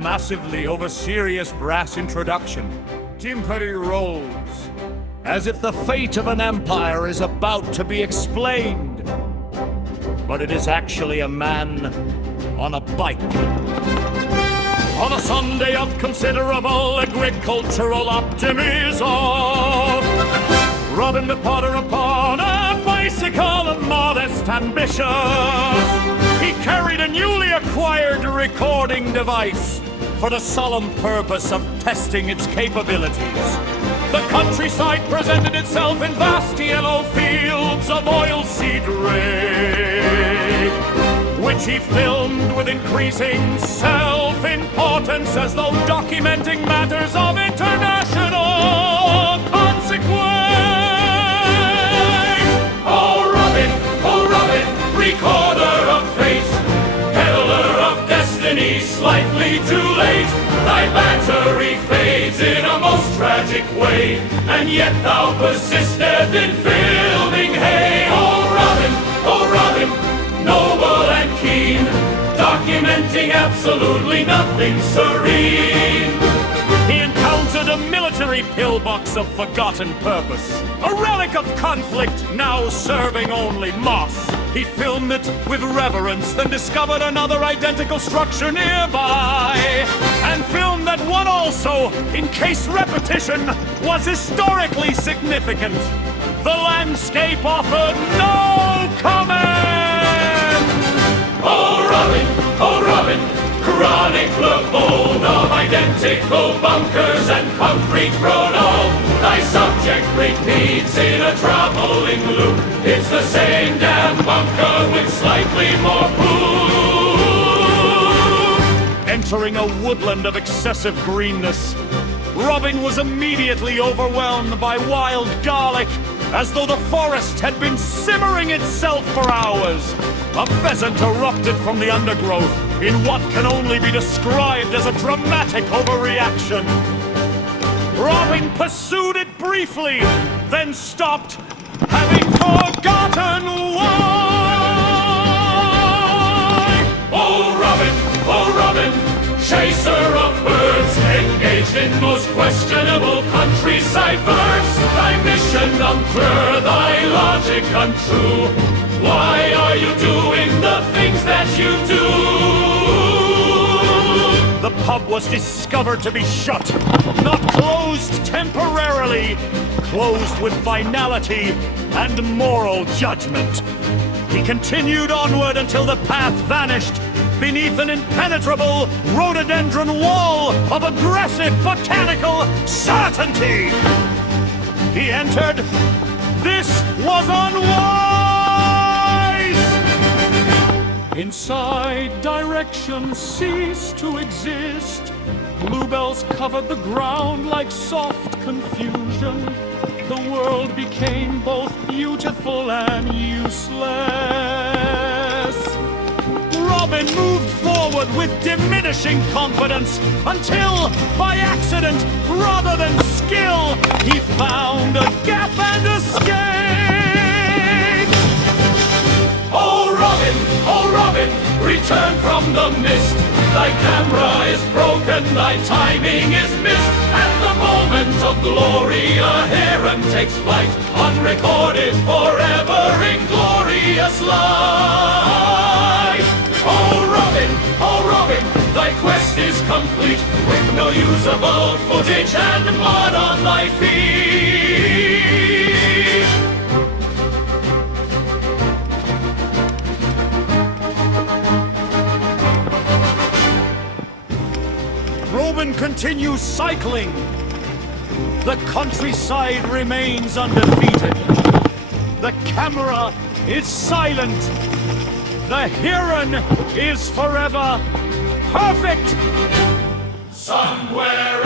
massively over serious brass introduction. Timpani rolls, as if the fate of an empire is about to be explained. But it is actually a man on a bike. On a Sunday of considerable agricultural optimism, Robin the Potter upon a bicycle of modest ambition. He carried a newly acquired recording device for the solemn purpose of testing its capabilities. The countryside presented itself in vast yellow fields of oilseed rape, which he filmed with increasing self-importance as though documenting matters of international consequence. Oh Robin, recorder of fate, peddler of destiny, slightly too late. Thy battery fades in a most tragic way, and yet thou persisteth in filming hay. Oh Robin, noble and keen, documenting absolutely nothing serene. He encountered a military pillbox of forgotten purpose, a relic of conflict now serving only moss. He filmed it with reverence, then discovered another identical structure nearby, and filmed that one also, in case repetition was historically significant. The landscape offered no comment. Oh Robin, chronicler bold of identical bunkers and concrete grown old. Thy subject repeats in a traveling loop. It's the same damn bunker with slightly more poop. Entering a woodland of excessive greenness, Robin was immediately overwhelmed by wild garlic, as though the forest had been simmering itself for hours. A pheasant erupted from the undergrowth in what can only be described as a dramatic overreaction. Robin pursued it briefly, then stopped, having forgotten why. Oh Robin, chaser of birds, engaged in most questionable countryside verbs. Thy mission unclear, thy logic untrue. Why are you doing the things that you do? The pub was discovered to be shut, not closed temporarily, closed with finality and moral judgment. He continued onward until the path vanished beneath an impenetrable rhododendron wall of aggressive botanical certainty. He entered. This was unwise. Inside, direction ceased to exist. Bluebells covered the ground like soft confusion. The world became both beautiful and useless. Robin moved forward with diminishing confidence until, by accident rather than skill, he found a gap and escaped. Oh Robin, return from the mist. Thy camera is broken, thy timing is missed. At the moment of glory, a heron takes flight, unrecorded forever in glorious life. Oh Robin, thy quest is complete, with no usable footage and mud on thy feet. Robin continues cycling. The countryside remains undefeated. The camera is silent. The heron is forever perfect. Somewhere